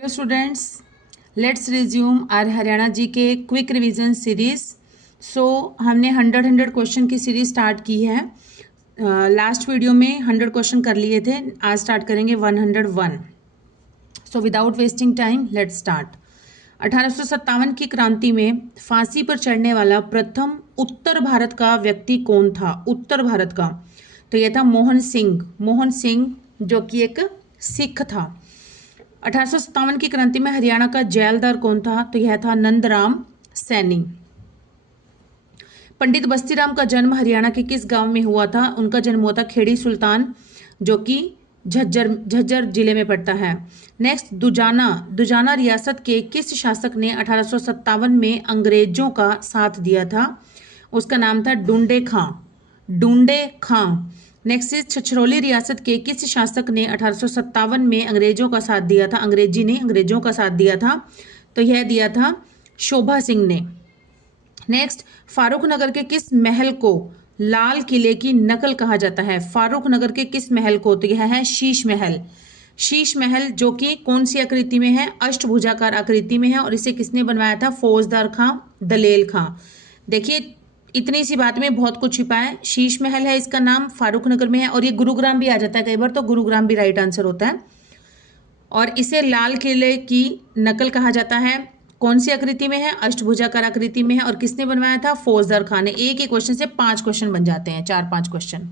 Hello students, let's resume our Haryana GK quick revision series. हमने 100 question की series start की है। Last video में 100 क्वेश्चन कर लिए थे, आज स्टार्ट करेंगे 101। Without wasting time let's start. 1857 की क्रांति में फांसी पर चढ़ने वाला प्रथम उत्तर भारत का व्यक्ति कौन था? उत्तर भारत का तो यह था मोहन सिंह जो कि एक सिख था। 1857 की क्रांति में हरियाणा का जेलदार कौन था? तो यह था नंदराम सैनी। पंडित बस्तीराम का जन्म हरियाणा के किस गांव में हुआ था? उनका जन्म हुआ था खेड़ी सुल्तान जो कि झज्जर जिले में पड़ता है। नेक्स्ट, दुजाना रियासत के किस शासक ने 1857 में अंग्रेजों का साथ दिया था? उसका नाम था डूंडे खां। नेक्स्ट इज, छछरौली रियासत के किस शासक ने 1857 में अंग्रेजों का साथ दिया था? अंग्रेजी ने अंग्रेजों का साथ दिया था, तो यह दिया था शोभा सिंह ने। नेक्स्ट, फारूक नगर के किस महल को लाल किले की नकल कहा जाता है? फारूक नगर के किस महल को? तो यह है शीश महल जो कि कौन सी आकृति में है? अष्टभुजाकार आकृति में है। और इसे किसने बनवाया था? फौजदार खां, दलेल खां। देखिए, इतनी सी बात में बहुत कुछ छिपा है। शीश महल है इसका नाम, फारूक नगर में है, और ये गुरुग्राम भी आ जाता है कई बार, तो गुरुग्राम भी राइट आंसर होता है। और इसे लाल किले की नकल कहा जाता है। कौन सी आकृति में है? अष्टभुजाकार आकृति में है। और किसने बनवाया था? फौजदार खान ने। एक ही क्वेश्चन से 5 क्वेश्चन बन जाते हैं, 4-5 क्वेश्चन।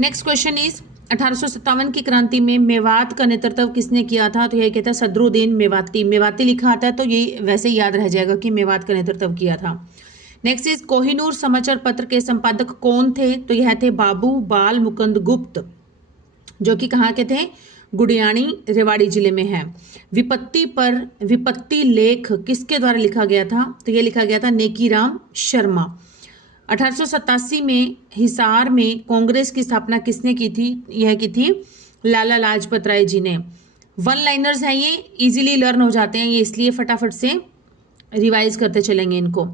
नेक्स्ट क्वेश्चन इज, 1857 की क्रांति में मेवात का नेतृत्व किसने किया था? तो यह कहता है सदरुद्दीन मेवाती लिखा आता है तो ये वैसे ही याद रह जाएगा कि मेवात का नेतृत्व किया था। नेक्स्ट इज, कोहिनूर समाचार पत्र के संपादक कौन थे? तो यह थे बाबू बाल मुकुंद गुप्त जो कि कहाँ के थे? गुडियानी रेवाड़ी जिले में है। विपत्ति लेख किसके द्वारा लिखा गया था? तो यह लिखा गया था नेकीराम शर्मा। 1887 में हिसार में कांग्रेस की स्थापना किसने की थी? यह की थी लाला लाजपत राय जी ने। 1 लाइनर्स हैं ये, इजीली लर्न हो जाते हैं ये, इसलिए फटाफट से रिवाइज करते चलेंगे इनको।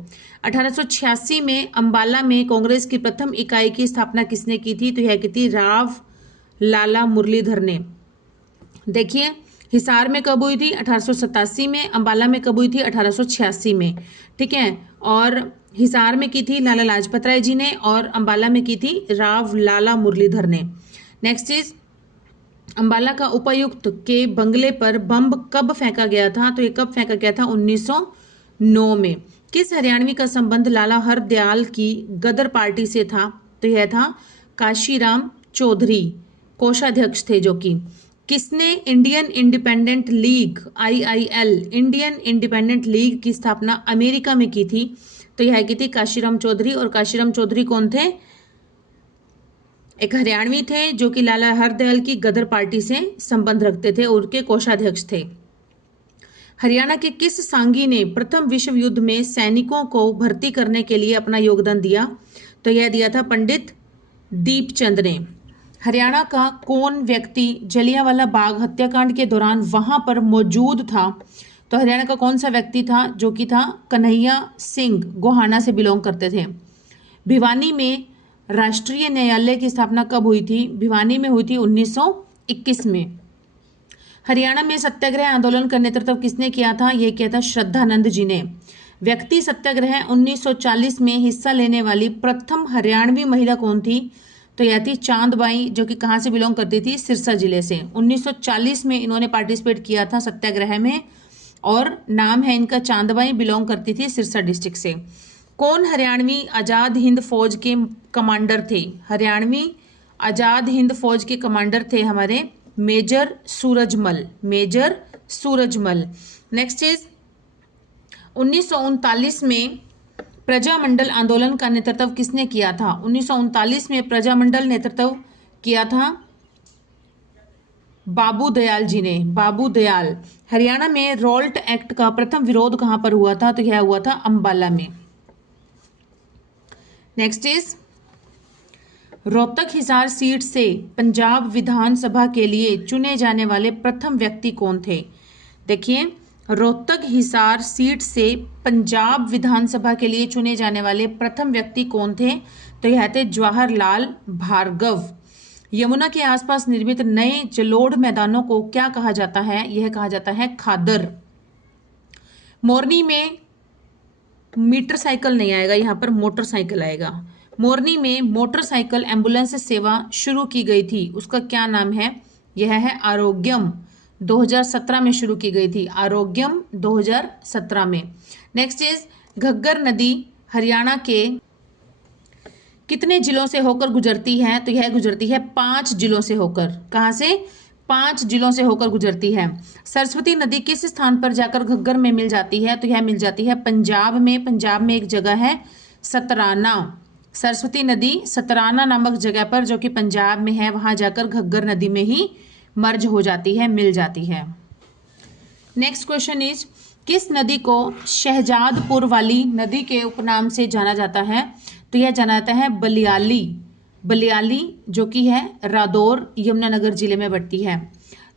1886 में अंबाला में कांग्रेस की प्रथम इकाई की स्थापना किसने की थी? तो यह की थी राव लाला मुरलीधर ने। देखिए, हिसार में कब हुई थी? 1887 में। अंबाला में कब हुई थी? 1886 में। ठीक है, और हिसार में की थी लाला लाजपत राय जी ने, और अंबाला में की थी राव लाला मुरलीधर ने। नेक्स्ट इज, अंबाला का उपायुक्त के बंगले पर बम कब फेंका गया था? तो ये कब फेंका गया था? 1909 में। किस हरियाणवी का संबंध लाला हरदयाल की गदर पार्टी से था? तो यह था काशीराम चौधरी, कोषाध्यक्ष थे जो कि। किसने Indian independent league IIL Indian independent league की स्थापना अमेरिका में की थी? तो यह की थी काशीराम चौधरी। और काशीराम चौधरी कौन थे? एक हरियाणवी थे जो कि लाला हरदयाल की गदर पार्टी से संबंध रखते थे, उनके कोषाध्यक्ष थे। हरियाणा के किस सांगी ने प्रथम विश्व युद्ध में सैनिकों को भर्ती करने के लिए अपना योगदान दिया? तो यह दिया था पंडित दीपचंद ने। हरियाणा का कौन व्यक्ति जलियांवाला बाग हत्याकांड के दौरान वहां पर मौजूद था? तो हरियाणा का कौन सा व्यक्ति था जो कि था कन्हैया सिंह, गोहाना से बिलोंग करते थे। भिवानी में राष्ट्रीय न्यायालय की स्थापना कब हुई थी? भिवानी में हुई थी 1921 में। हरियाणा में सत्याग्रह आंदोलन का नेतृत्व किसने किया था? यह किया था श्रद्धानंद जी ने। व्यक्ति सत्याग्रह 1940 में हिस्सा लेने वाली प्रथम हरियाणवी महिला कौन थी? तो यह थी चांदबाई जो कि कहाँ से बिलोंग करती थी? सिरसा जिले से। 1940 में इन्होंने पार्टिसिपेट किया था सत्याग्रह में, और नाम है इनका चांदबाई, बिलोंग करती थी सिरसा डिस्ट्रिक्ट से। कौन हरियाणवी आजाद हिंद फौज के कमांडर थे? हरियाणवी आजाद हिंद फौज के कमांडर थे हमारे मेजर सूरजमल। नेक्स्ट इज, 1939 में प्रजामंडल आंदोलन का नेतृत्व किसने किया था? 1939 में प्रजामंडल नेतृत्व किया था बाबू दयाल जी ने। हरियाणा में रोल्ट एक्ट का प्रथम विरोध कहां पर हुआ था? तो यह हुआ था अंबाला में। Next is, Rohtak Hisar seat से पंजाब विधानसभा के लिए चुने जाने वाले प्रथम व्यक्ति कौन थे? देखिए, रोहतक हिसार सीट से पंजाब विधानसभा के लिए चुने जाने वाले प्रथम व्यक्ति कौन थे? तो यह थे जवाहरलाल भार्गव। यमुना के आसपास निर्मित नए जलोढ़ मैदानों को क्या कहा जाता है? यह कहा जाता है खादर। मोरनी में मोटरसाइकिल नहीं आएगा, यहाँ पर मोटरसाइकिल आएगा। मोरनी में मोटरसाइकिल एम्बुलेंस सेवा शुरू की गई थी, उसका क्या नाम है? यह है आरोग्यम। 2017 में शुरू की गई थी, आरोग्यम 2017 में। नेक्स्ट इज घग्गर नदी हरियाणा के कितने जिलों से होकर गुजरती है? तो यह गुजरती है 5 जिलों से होकर। कहाँ से? 5 जिलों से होकर गुजरती है। सरस्वती नदी किस स्थान पर जाकर घग्गर में मिल जाती है? तो यह मिल जाती है पंजाब में। पंजाब में एक जगह है सतराना। सरस्वती नदी सतराना नामक जगह पर, जो कि पंजाब में है, वहां जाकर घग्गर नदी में ही मर्ज हो जाती है, मिल जाती है। नेक्स्ट क्वेश्चन इज किस नदी को शहजादपुर वाली नदी के उपनाम से जाना जाता है? तो यह जाना जाता है बलियाली। बलियाली जो कि है रादौर यमुनानगर जिले में बढ़ती है।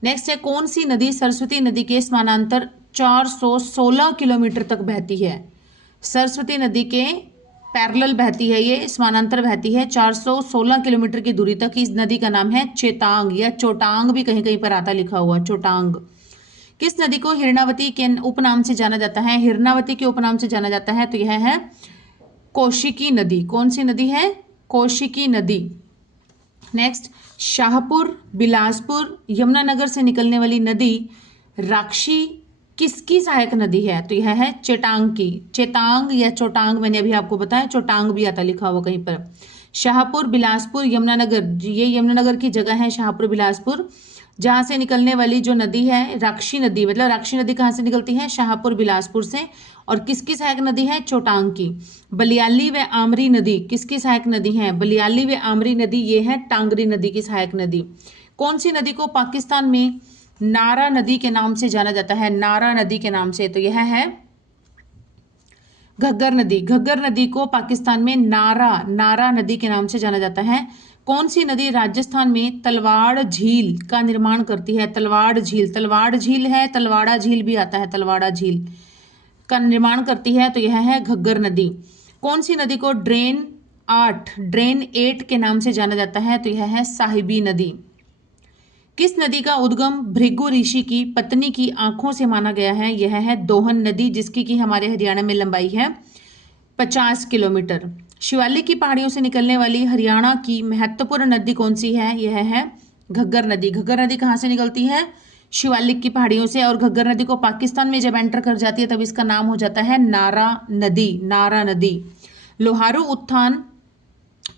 नेक्स्ट है कौन सी नदी सरस्वती नदी के समानांतर 416 किलोमीटर तक बहती है? सरस्वती नदी के पैरेलल बहती है, ये समानांतर बहती है 416 किलोमीटर की दूरी तक। इस नदी का नाम है चेतांग या चोटांग भी कहीं कहीं पर आता लिखा हुआ, चोटांग। किस नदी को हिरणावती के उपनाम से जाना जाता है? हिरणावती के उपनाम से जाना जाता है, तो यह है कौशिकी नदी। कौन सी नदी है? कौशिकी नदी। नेक्स्ट शाहपुर बिलासपुर यमुनानगर से निकलने वाली नदी राक्षी किसकी सहायक नदी है? तो यह है चेटांग की। चेतांग या चोटांग मैंने अभी आपको बताया, चोटांग भी आता लिखा हुआ कहीं पर। शाहपुर बिलासपुर यमुनानगर, ये यमुनानगर की जगह है शाहपुर बिलासपुर, जहां से निकलने वाली जो नदी है राक्षी नदी, मतलब राक्षी नदी कहाँ से निकलती है? शाहपुर बिलासपुर से। और किसकी सहायक नदी है? चोटांग की। बलियाली व आमरी नदी किसकी सहायक नदी है? बलियाली व आमरी नदी ये है टांगरी नदी की सहायक नदी। कौन सी नदी को पाकिस्तान में नारा नदी के नाम से जाना जाता है? नारा नदी के नाम से, तो यह है घग्गर नदी। घग्गर नदी को पाकिस्तान में नारा नदी के नाम से जाना जाता है। कौन सी नदी राजस्थान में तलवाड़ झील का निर्माण करती है? तलवाड़ झील है, तलवाड़ा झील भी आता है, तलवाड़ा झील का निर्माण करती है, तो यह है घग्गर नदी। कौन सी नदी को ड्रेन 8 के नाम से जाना जाता है? तो यह है साहिबी नदी। किस नदी का उद्गम भृगु ऋषि की पत्नी की आंखों से माना गया है? यह है दोहन नदी, जिसकी की हमारे हरियाणा में लंबाई है 50 किलोमीटर। शिवालिक की पहाड़ियों से निकलने वाली हरियाणा की महत्वपूर्ण नदी कौन सी है? यह है घग्गर नदी। घग्गर नदी कहाँ से निकलती है? शिवालिक की पहाड़ियों से। और घग्गर नदी को पाकिस्तान में जब एंटर कर जाती है तब इसका नाम हो जाता है नारा नदी। नारा नदी। लोहारू उत्थान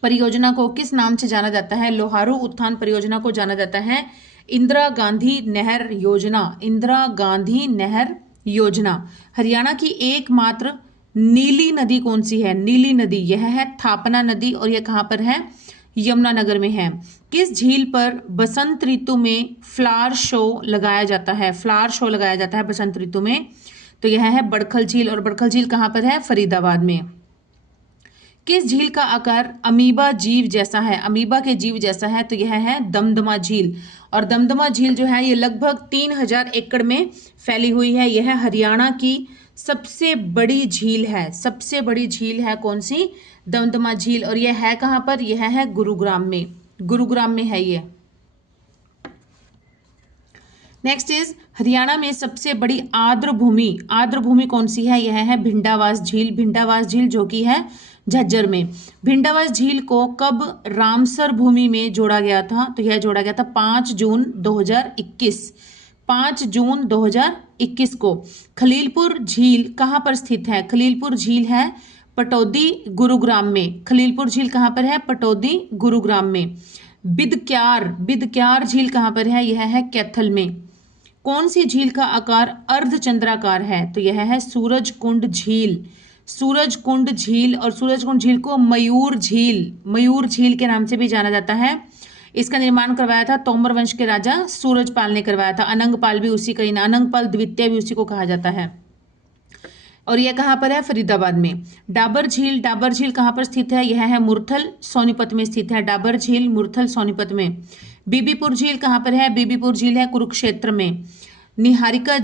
परियोजना को किस नाम से जाना जाता है? लोहारू उत्थान परियोजना को जाना जाता है इंदिरा गांधी नहर योजना। इंदिरा गांधी नहर योजना। हरियाणा की एकमात्र नीली नदी कौन सी है? नीली नदी यह है थापना नदी, और यह कहाँ पर है? यमुनानगर में है। किस झील पर बसंत ऋतु में फ्लावर शो लगाया जाता है? फ्लावर शो लगाया जाता है बसंत ऋतु में, तो यह है बड़खल झील। और बड़खल झील कहाँ पर है? फरीदाबाद में। किस झील का आकार अमीबा जीव जैसा है? अमीबा के जीव जैसा है, तो यह है दमदमा झील। और दमदमा झील जो है ये लगभग 3000 एकड़ में फैली हुई है। यह हरियाणा की सबसे बड़ी झील है। सबसे बड़ी झील है कौन सी? दमदमा झील। और यह है कहाँ पर? यह है गुरुग्राम में। गुरुग्राम में है ये। नेक्स्ट इज हरियाणा में सबसे बड़ी आर्द्र भूमि कौन सी है? यह है भिंडावास झील। भिंडावास झील जो कि है झज्जर में। भिंडावास झील को कब रामसर भूमि में जोड़ा गया था? तो यह जोड़ा गया था 5 जून 2021। 5 जून 2021 को। खलीलपुर झील कहाँ पर स्थित है? खलीलपुर झील है पटौदी गुरुग्राम में। खलीलपुर झील कहाँ पर है? पटौदी गुरुग्राम में। बिदक्यार झील कहाँ पर है? यह है कैथल में। कौन सी झील का आकार अर्धचंद्राकार है? तो यह है सूरजकुंड झील। सूरजकुंड झील। और सूरजकुंड झील को मयूर झील के नाम से भी जाना जाता है। इसका निर्माण करवाया था तोमर वंश के राजा सूरजपाल ने करवाया था। अनंगपाल भी उसी का ही, अनंगपाल द्वितीय भी उसी को कहा जाता है। और यह कहाँ पर है? फरीदाबाद में। डाबर झील कहाँ पर स्थित है? यह है मुरथल सोनीपत में स्थित है। डाबर झील मुरथल सोनीपत में। बीबीपुर झील कहाँ पर है? बीबीपुर झील है कुरुक्षेत्र में। निहारिका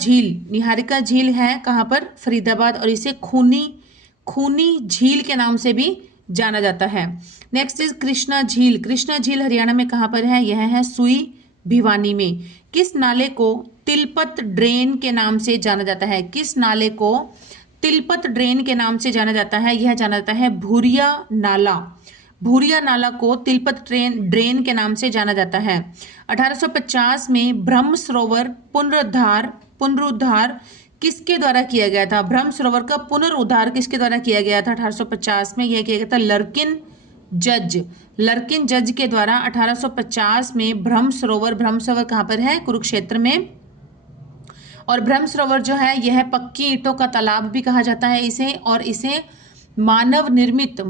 झील है कहाँ पर? फरीदाबाद। और इसे खूनी झील के नाम से भी जाना जाता है। नेक्स्ट इज कृष्णा झील। कृष्णा झील हरियाणा में कहाँ पर है? यह है सुई भिवानी में। किस नाले को तिलपत ड्रेन के नाम से जाना जाता है? किस नाले को तिलपत ड्रेन के नाम से जाना जाता है? यह जाना जाता है भूरिया नाला। भूरिया नाला को तिलपत ड्रेन के नाम से जाना जाता है। 1850 में ब्रह्म सरोवर पुनरुद्धार किसके द्वारा किया गया था? ब्रह्म सरोवर का पुनरुद्धार किसके द्वारा किया गया था 1850 में? यह किया गया था लर्किन जज के द्वारा 1850 में ब्रह्म सरोवर कहाँ पर है? कुरुक्षेत्र में। और ब्रह्म सरोवर जो है यह पक्की ईंटों का तालाब भी कहा जाता है इसे, और इसे मानव निर्मित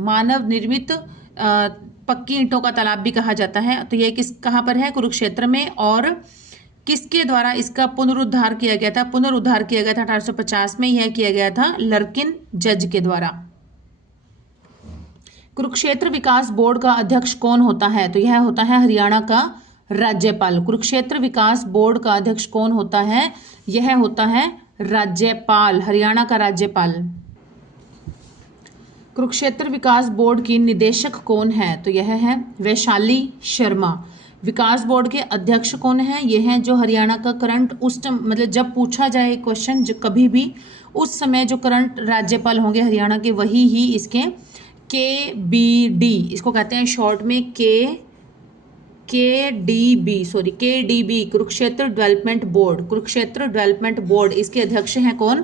पक्की ईंटों का तालाब भी कहा जाता है। तो यह कहाँ पर है? कुरुक्षेत्र में। और किसके द्वारा इसका पुनरुद्धार किया गया था? 1850 में यह किया गया था लर्किन जज के द्वारा। कुरुक्षेत्र विकास बोर्ड का अध्यक्ष कौन होता है? तो यह होता है हरियाणा का राज्यपाल। कुरुक्षेत्र विकास बोर्ड का अध्यक्ष कौन होता है? यह होता है राज्यपाल, हरियाणा का राज्यपाल। कुरुक्षेत्र विकास बोर्ड की निदेशक कौन है? तो यह है वैशाली शर्मा। विकास बोर्ड के अध्यक्ष कौन है? ये हैं जो हरियाणा का करंट मतलब जब पूछा जाए क्वेश्चन कभी भी, उस समय जो करंट राज्यपाल होंगे हरियाणा के वही ही इसके KBD, इसको कहते हैं शॉर्ट में KDB, कुरुक्षेत्र डेवलपमेंट बोर्ड इसके अध्यक्ष हैं कौन?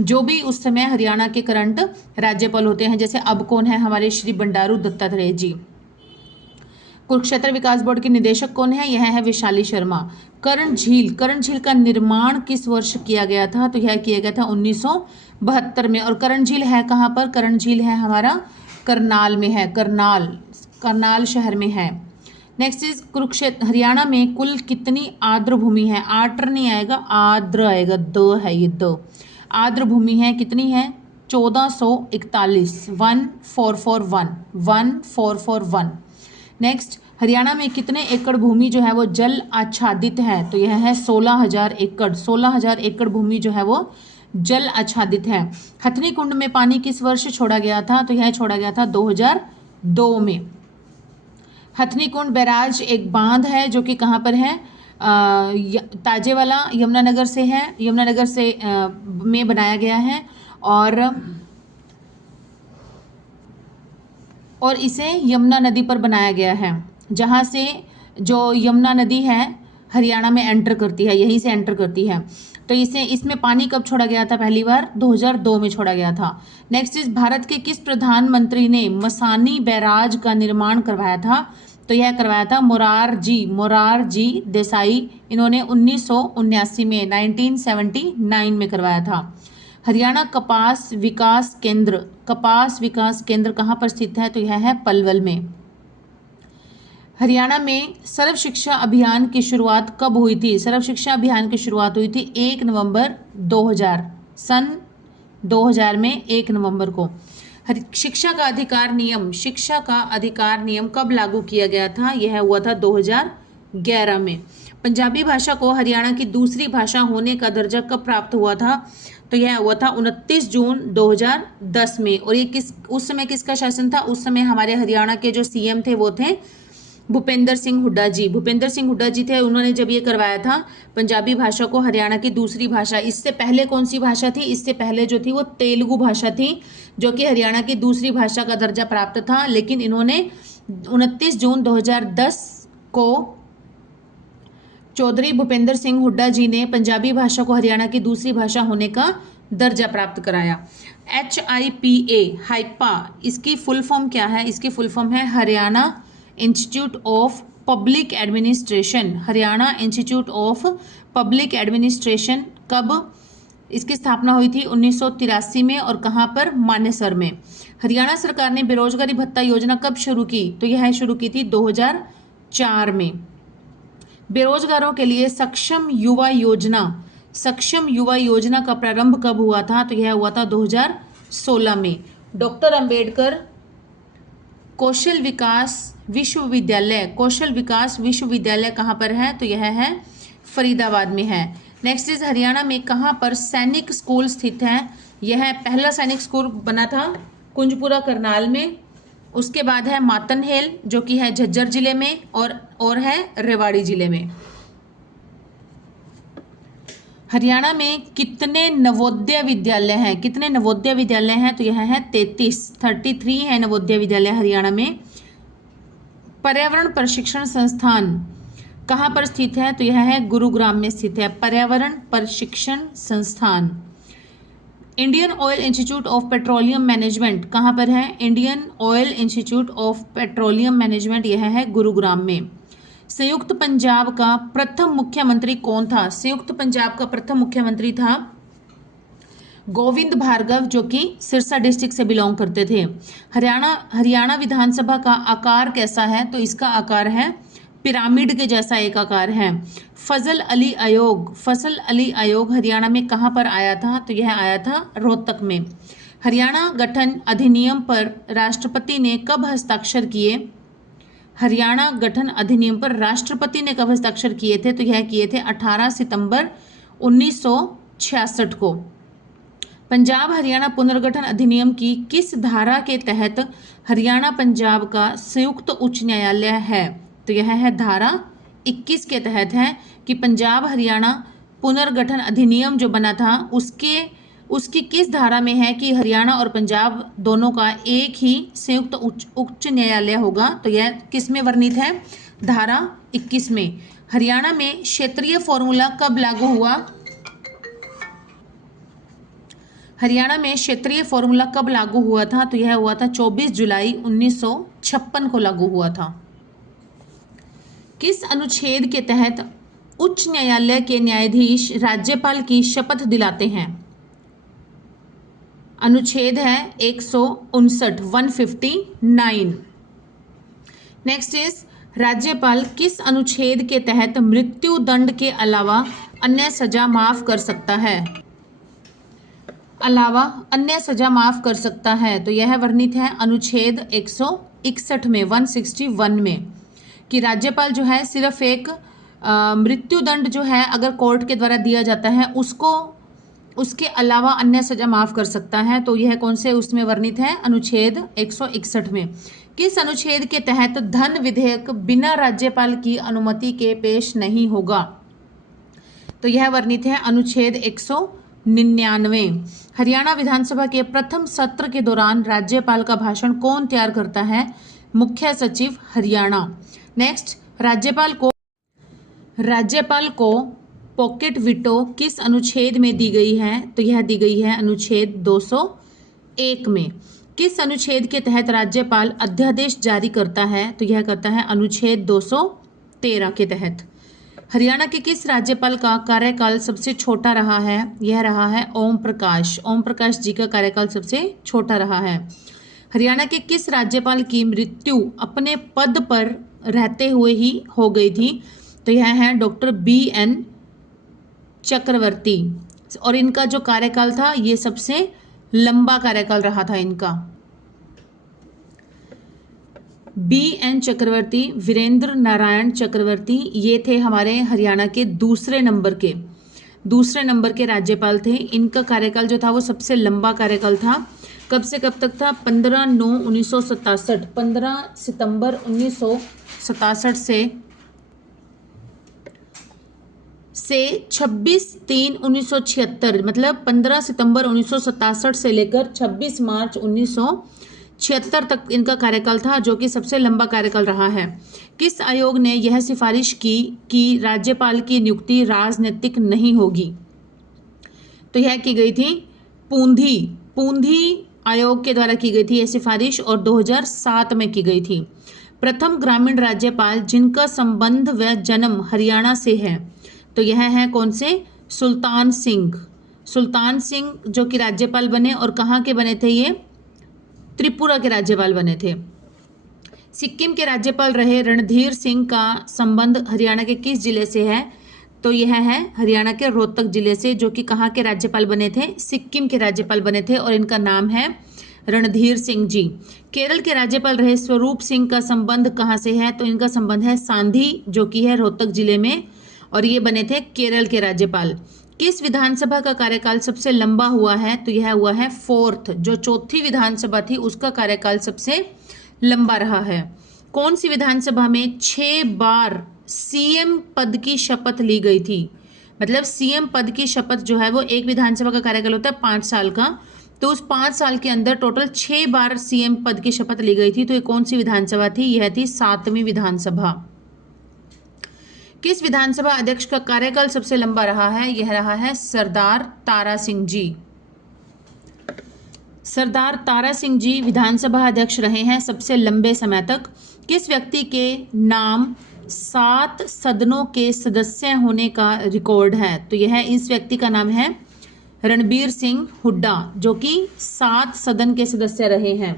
जो भी उस समय हरियाणा के करंट राज्यपाल होते हैं, जैसे अब कौन है? हमारे श्री बंडारू दत्तात्रेय जी। कुरुक्षेत्र विकास बोर्ड के निदेशक कौन है? यह है वैशाली शर्मा। कर्ण झील का निर्माण किस वर्ष किया गया था? तो यह किया गया था 1972 में। और कर्ण झील है कहाँ पर? कर्ण झील है हमारा करनाल में है, करनाल शहर में है। नेक्स्ट इज कुरुक्षेत्र हरियाणा में कुल कितनी आर्द्र भूमि है? आर्द्र नहीं आएगा, आर्द्र आएगा, द है ये द। आर्द्र भूमि है कितनी है? 1441, 1441। नेक्स्ट, हरियाणा में कितने एकड़ भूमि जो है वो जल आच्छादित है? तो यह है 16,000 एकड़। 16,000 एकड़ भूमि जो है वो जल आच्छादित है। हथनी कुंड में पानी किस वर्ष छोड़ा गया था? तो यह छोड़ा गया था 2002 में। हथनी कुंड बैराज एक बांध है जो कि कहाँ पर है? ताजेवाला यमुनानगर से है, यमुनानगर से में बनाया गया है। और इसे यमुना नदी पर बनाया गया है, जहाँ से जो यमुना नदी है हरियाणा में एंटर करती है, यहीं से एंटर करती है। तो इसमें पानी कब छोड़ा गया था? पहली बार 2002 में छोड़ा गया था। नेक्स्ट इज भारत के किस प्रधानमंत्री ने मसानी बैराज का निर्माण करवाया था? तो यह करवाया था मोरारजी देसाई। इन्होंने 1979 में 1979 में करवाया था। हरियाणा कपास विकास केंद्र कहाँ पर स्थित है? तो यह है पलवल में। हरियाणा में सर्व शिक्षा अभियान की शुरुआत कब हुई थी? सर्व शिक्षा अभियान की शुरुआत हुई थी 1 नवंबर 2000, सन 2000 में 1 नवंबर को। शिक्षा का अधिकार नियम कब लागू किया गया था? यह हुआ था 2011 में। पंजाबी भाषा को हरियाणा की दूसरी भाषा होने का दर्जा कब प्राप्त हुआ था? तो यह हुआ था 29 जून 2010 में। और ये उस समय किसका शासन था? उस समय हमारे हरियाणा के जो CM थे वो थे भूपेंद्र सिंह हुड्डा जी। भूपेंद्र सिंह हुड्डा जी थे, उन्होंने जब ये करवाया था पंजाबी भाषा को हरियाणा की दूसरी भाषा। इससे पहले कौन सी भाषा थी? इससे पहले जो थी वो तेलुगु भाषा थी, जो कि हरियाणा की दूसरी भाषा का दर्जा प्राप्त था। लेकिन इन्होंने 29 जून 2010 को चौधरी भूपेंद्र सिंह हुड्डा जी ने पंजाबी भाषा को हरियाणा की दूसरी भाषा होने का दर्जा प्राप्त कराया। हाइपा, इसकी फुल फॉर्म क्या है? इसकी फुल फॉर्म है Haryana institute of public administration. Haryana institute of public administration कब इसकी स्थापना हुई थी? 1983 में। और कहाँ पर? मानेसर में। हरियाणा सरकार ने बेरोजगारी भत्ता योजना कब शुरू की? तो यह शुरू की थी 2004 में। बेरोजगारों के लिए सक्षम युवा योजना का प्रारंभ कब हुआ था? तो यह हुआ था 2016 में। डॉक्टर अंबेडकर कौशल विकास विश्वविद्यालय कहाँ पर है? तो यह है फरीदाबाद में है। नेक्स्ट इज हरियाणा में कहाँ पर सैनिक स्कूल स्थित है? यह पहला सैनिक स्कूल बना था कुंजपुरा करनाल में। उसके बाद है मातनहेल जो कि है झज्जर जिले में और है रेवाड़ी जिले में। हरियाणा में कितने नवोदय विद्यालय हैं? कितने नवोदय विद्यालय हैं? तो यह है 33 है नवोदय विद्यालय हरियाणा में। पर्यावरण प्रशिक्षण संस्थान कहाँ पर स्थित है? तो यह है गुरुग्राम में स्थित है पर्यावरण प्रशिक्षण संस्थान। Indian oil institute of petroleum management कहाँ पर है? Indian oil institute of petroleum management यह है गुरुग्राम में। संयुक्त पंजाब का प्रथम मुख्यमंत्री कौन था? संयुक्त पंजाब का प्रथम मुख्यमंत्री था गोविंद भार्गव जो कि सिरसा डिस्ट्रिक्ट से बिलोंग करते थे। हरियाणा विधानसभा का आकार कैसा है? तो इसका आकार है पिरामिड के जैसा एक आकार है। फजल अली आयोग हरियाणा में कहाँ पर आया था? तो यह आया था रोहतक में। हरियाणा गठन अधिनियम पर राष्ट्रपति ने कब हस्ताक्षर किए? हरियाणा गठन अधिनियम पर राष्ट्रपति ने कब हस्ताक्षर किए थे? तो यह किए थे 18 सितंबर 1966 को। पंजाब हरियाणा पुनर्गठन अधिनियम की किस धारा के तहत हरियाणा पंजाब का संयुक्त उच्च न्यायालय है? तो यह है धारा 21 के तहत है कि पंजाब हरियाणा पुनर्गठन अधिनियम जो बना था उसकी किस धारा में है कि हरियाणा और पंजाब दोनों का एक ही संयुक्त उच्च न्यायालय होगा? तो यह किस में वर्णित है? धारा 21 में। हरियाणा में क्षेत्रीय फॉर्मूला कब लागू हुआ? हरियाणा में क्षेत्रीय फॉर्मूला कब लागू हुआ था? तो यह हुआ था 24 जुलाई 1956 को लागू हुआ था। किस अनुच्छेद के तहत उच्च न्यायालय के न्यायाधीश राज्यपाल की शपथ दिलाते हैं? अनुच्छेद है 159। नेक्स्ट इज राज्यपाल किस अनुच्छेद के तहत मृत्यु दंड के अलावा अन्य सजा माफ कर सकता है? कर सकता है तो यह वर्णित है अनुच्छेद 161 में 161 में कि राज्यपाल जो है सिर्फ एक मृत्यु दंड जो है अगर कोर्ट के द्वारा दिया जाता है उसके अलावा अन्य सजा माफ कर सकता है। तो यह कौन से उसमें वर्णित है? अनुच्छेद 161 में। किस अनुच्छेद के तहत धन विधेयक बिना राज्यपाल की अनुमति के पेश नहीं होगा? तो यह वर्णित है अनुच्छेद 199। हरियाणा विधानसभा के प्रथम सत्र के दौरान राज्यपाल का भाषण कौन तैयार करता है? मुख्य सचिव हरियाणा। नेक्स्ट राज्यपाल को पॉकेट वीटो किस अनुच्छेद में दी गई है? तो यह दी गई है अनुच्छेद 201 में। किस अनुच्छेद के तहत राज्यपाल अध्यादेश जारी करता है? तो यह करता है अनुच्छेद 213 के तहत। हरियाणा के किस राज्यपाल का कार्यकाल सबसे छोटा रहा है? यह रहा है ओम प्रकाश जी का कार्यकाल सबसे छोटा रहा है। हरियाणा के किस राज्यपाल की मृत्यु अपने पद पर रहते हुए ही हो गई थी? तो यह है डॉक्टर BN चक्रवर्ती और इनका जो कार्यकाल था ये सबसे लंबा कार्यकाल रहा था इनका। BN चक्रवर्ती, वीरेंद्र नारायण चक्रवर्ती ये थे हमारे हरियाणा के दूसरे नंबर के राज्यपाल थे। इनका कार्यकाल जो था वो सबसे लंबा कार्यकाल था। कब से कब तक था? 15/9/1967 15 सितंबर 1967 से 26/3/1976 मतलब 15 सितंबर 1967 से लेकर 26 मार्च 1976 तक इनका कार्यकाल था जो कि सबसे लंबा कार्यकाल रहा है। किस आयोग ने यह सिफारिश की कि राज्यपाल की नियुक्ति राजनीतिक नहीं होगी? तो यह की गई थी पूंधी आयोग के द्वारा की गई थी यह सिफारिश और 2007 में की गई थी। प्रथम ग्रामीण राज्यपाल जिनका संबंध व जन्म हरियाणा से है तो यह है कौन से? सुल्तान सिंह जो कि राज्यपाल बने और कहाँ के बने थे? ये त्रिपुरा के राज्यपाल बने थे। सिक्किम के राज्यपाल रहे रणधीर सिंह का संबंध हरियाणा के किस जिले से है? तो यह है हरियाणा के रोहतक जिले से जो कि कहाँ के राज्यपाल बने थे? सिक्किम के राज्यपाल बने थे और इनका नाम है रणधीर सिंह जी। केरल के राज्यपाल रहे स्वरूप सिंह का संबंध कहाँ से है? तो इनका संबंध है सांधी जो कि है रोहतक जिले में और ये बने थे केरल के राज्यपाल। किस विधानसभा का कार्यकाल सबसे लंबा हुआ है? तो यह हुआ है 4th जो चौथी विधानसभा थी उसका कार्यकाल सबसे लंबा रहा है? कौन सी विधानसभा में 6 बार सीएम पद की शपथ ली गई थी? मतलब सीएम पद की शपथ जो है वो एक विधानसभा का कार्यकाल होता है 5 साल का, तो उस 5 साल के अंदर टोटल 6 बार सीएम पद की शपथ ली गई थी। तो ये कौन सी विधानसभा थी? यह थी 7वीं विधानसभा। किस विधानसभा अध्यक्ष का कार्यकाल सबसे लंबा रहा है? यह रहा है सरदार तारा सिंह जी। सरदार तारा सिंह जी विधानसभा अध्यक्ष रहे हैं सबसे लंबे समय तक। किस व्यक्ति के नाम 7 सदनों के सदस्य होने का रिकॉर्ड है? तो यह इस व्यक्ति का नाम है रणबीर सिंह हुड्डा, जो कि 7 सदन के सदस्य रहे हैं।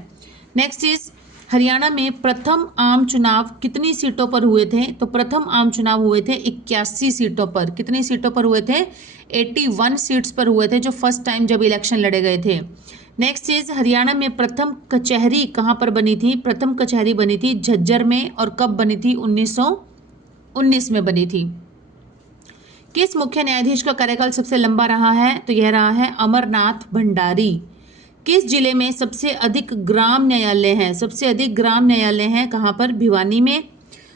नेक्स्ट इज हरियाणा में प्रथम आम चुनाव कितनी सीटों पर हुए थे? तो प्रथम आम चुनाव हुए थे 81 सीटों पर। कितनी सीटों पर हुए थे? 81 सीट्स पर हुए थे, जो फर्स्ट टाइम जब इलेक्शन लड़े गए थे। नेक्स्ट इज हरियाणा में प्रथम कचहरी कहाँ पर बनी थी? प्रथम कचहरी बनी थी झज्जर में, और कब बनी थी? 1919 में बनी थी। किस मुख्य न्यायाधीश का कार्यकाल सबसे लंबा रहा है? तो यह रहा है अमरनाथ भंडारी। किस जिले में सबसे अधिक ग्राम न्यायालय हैं? सबसे अधिक ग्राम न्यायालय हैं कहाँ पर? भिवानी में।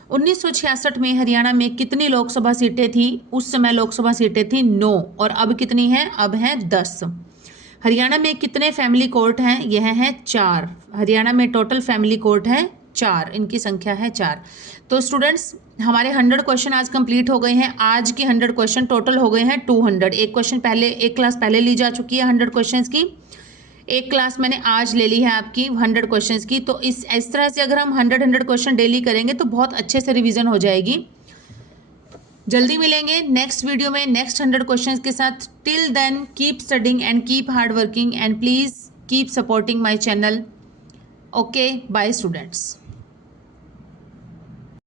1966 में हरियाणा में कितनी लोकसभा सीटें थी? उस समय लोकसभा सीटें थी 9, और अब कितनी हैं? अब हैं 10। हरियाणा में कितने फैमिली कोर्ट हैं? यह हैं 4। हरियाणा में टोटल फैमिली कोर्ट हैं 4, इनकी संख्या है 4। तो स्टूडेंट्स हमारे 100 क्वेश्चन आज कंप्लीट हो गए हैं। आज के 100 क्वेश्चन टोटल हो गए हैं 200। एक क्लास पहले ली जा चुकी है 100 क्वेश्चंस की, एक क्लास मैंने आज ले ली है आपकी 100 क्वेश्चंस की। तो इस तरह से अगर हम 100 क्वेश्चन डेली करेंगे तो बहुत अच्छे से रिवीजन हो जाएगी। जल्दी मिलेंगे नेक्स्ट वीडियो में नेक्स्ट 100 क्वेश्चंस के साथ। Till then keep studying and keep hard working and please keep supporting my channel. Okay, bye students.